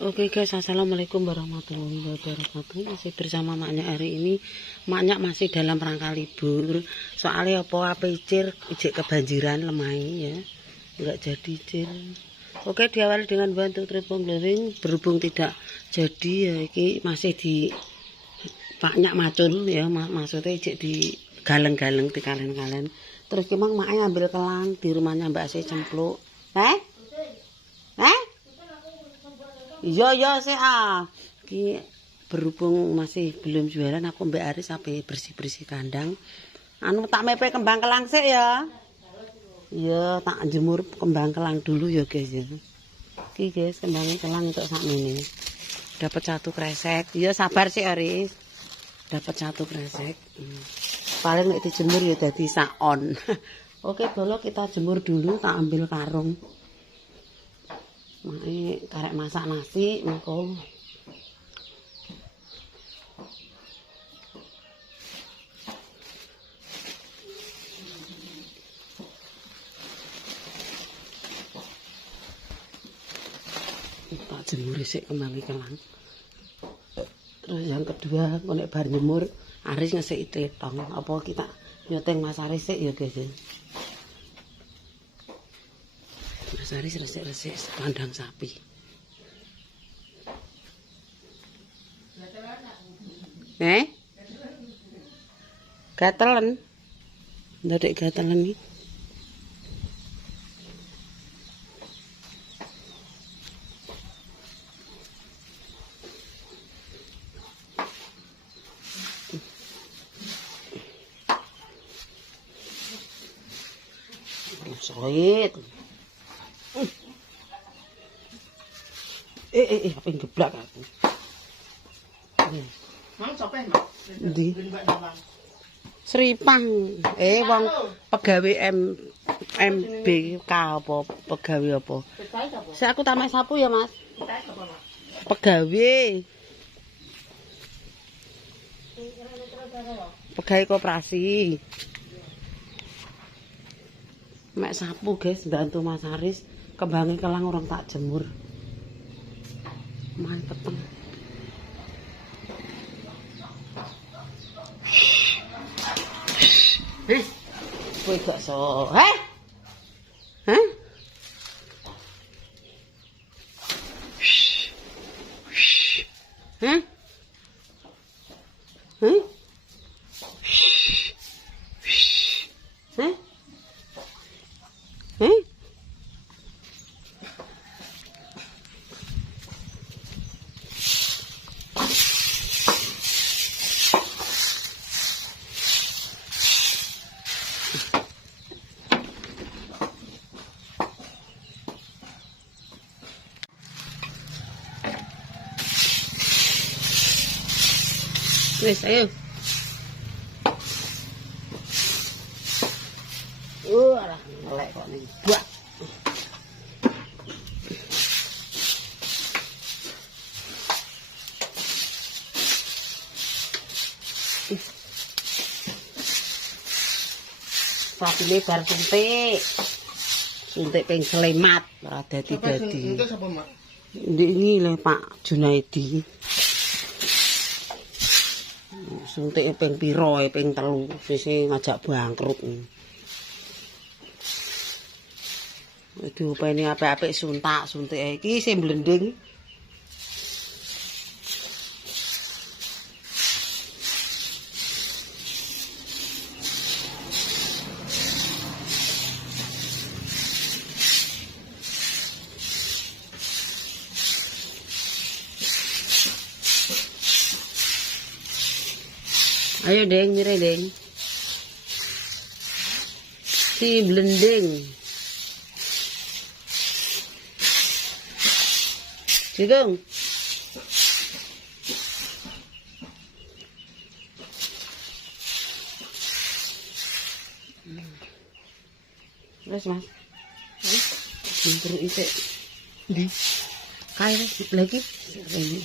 Oke guys, assalamualaikum warahmatullahi wabarakatuh. Masih bersama maknya hari ini. Maknya masih dalam rangka libur. Soalnya apa icir kebanjiran lemai ya, nggak jadi icir. Oke, diawali dengan bantu tripod glowing. Berhubung tidak jadi ya, ini masih di maknya macul ya, maksudnya icik di galeng-galeng di kalen-kalen. Terus emang maknya ambil kelang di rumahnya Mbak Si Cempluk. Iya sih berhubung masih belum jualan, aku Mbak Aris sampai bersih-bersih kandang. Anu tak mepe kembang kelang sih ya. Iya, tak jemur kembang kelang dulu ya guys ya. Iki guys, kembang kelang untuk sakmene. Dapat satu kresek. Iya sabar sih Aris. Dapat satu kresek. Paling nek dijemur ya dadi saon. Oke, bolo kita jemur dulu, tak ambil karung. Mae karek masak nasi mengko. Tak jemur sik kembang kelang. Terus yang kedua, nek bar jemur Aris ngeseki tretong. Apa kita nyoteng Mas Aris sik ya guys. Mas Aris resik-resik kandang sapi. Gatelan. Ndadek gatelan iki. Soit. Apa yang geblak aku? Mang sapa Mak? Ndi? Seripang. Wong pegawe MBK apa pegawe apa? Saya aku tamek sapu ya, Mas. Pegawe. Pegawe koperasi. Mek sapu guys, bantu Mas Aris, kembange kelang orang tak jemur. Main peteng. Kowe gak so. Hah? Wes ayo. Alah ngelek kok ning buak. Sapine bar suntik ping Slemat ora dadi-dadi. Untuk sapa, Mak? Ini lho Pak Junaidi. Suntik ping piro ping 3 sese ngajak bangkrut. Aduh, pene apik-apik suntik iki sing blending. Ayo Deng, mire Deng. Si blending. Cigung. Terus Mas. Pinter isik. Ndi? Kae lagi. Ini.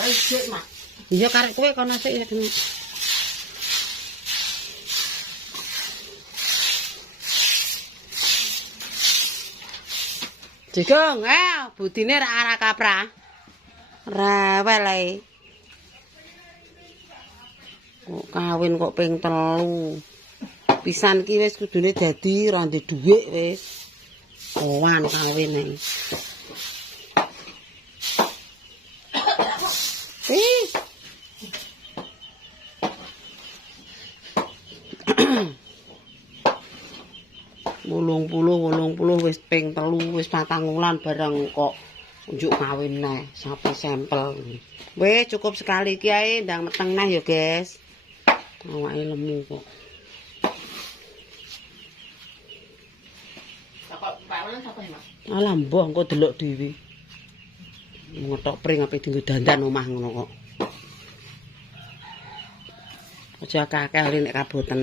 Ayo sik, Mak. Iya karek kowe kono sik ya kena. Jegong, budine ra arah kapra. Rewel ae. Kok kawin kok ping 3. Pisan ki wis kudune dadi ra ndek dhuwit wis. Owan kawin ae. Wolong puluh wis ping 3 wis 4 wulan barang kok unjuk kawin neh sapi sampel. Wis cukup sekali iki ae ndang meteng neh ya, guys. Awake lemu kok. Takok Pak Wan sapa Mak? Alah mbah engko delok dhewe. Ngotok pring ape dienggo dandan omah ngono kok. Aja akeh-akeh nek kaboten.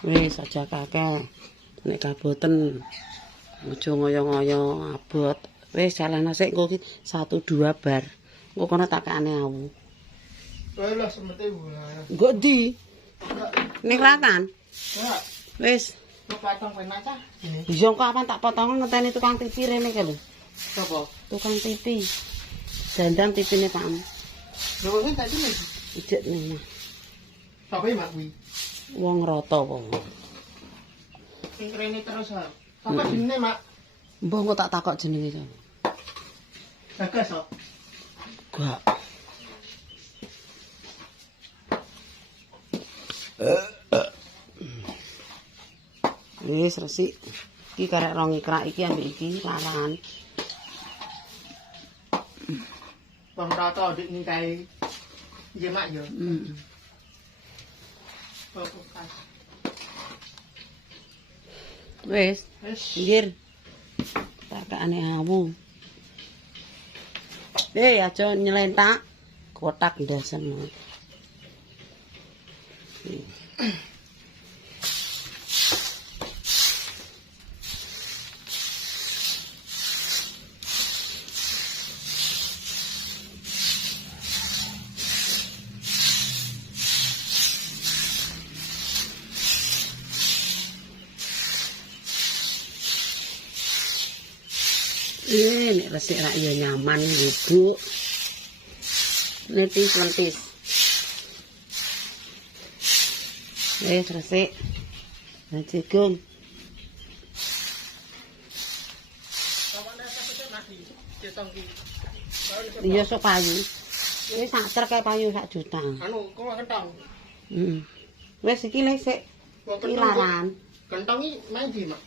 Wis aja kakek. Nek kaboten aja ngoyo-ngoyo abot. Wis jalana sik engko iki 1-2 bar. Engko kono takane awu. Lah semete wae. Engko ndi? Ning Klatan. Ya, Wis. kok patong kowe maca? Iya engko apan tak potong ngenteni tukang TV rene ki lho. Sopo? Tukang TV. Dandang TV-ne Pak Am. Lho wis tadi nih. Ijek ning. Sapa Mak kuwi? Wong rata wong. Sing rene terus ha. Sapa jenenge Mak? Mbah engko tak takok jenenge sapa. Gagas kok. Gak. Wis resik. Iki karek rong ikrak iki ambek iki larangan. Wong rata dik ningkae. Iya Mak yo. Fokus. Wis, Wis. pinggir. Takane awu. Aja nyelentak kotak ndasen. Nek resik rak ya nyaman Bu. Netis-netis. Resik. Nah, jagung. Kawane sapa Mak iki? Cetong iki. Iya sok payu. Wis sak trek kae payu 1 juta. Anu, kok kentong. Wis iki lek sik Kok ilaran. Kentong iki main di Mak.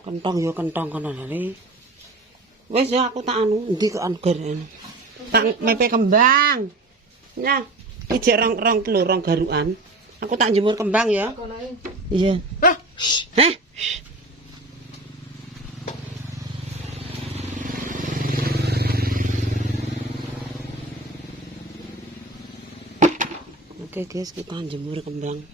Kentong ya kentong kono lho. Wis ya aku tak anu ndi kok angger anu. Tak mepe kembang. Ya, iki jek rong kilo rong garukan. Aku tak jemur kembang ya. Kok nae? Iya. Hah? Heh. Oke guys, kita jemur kembang.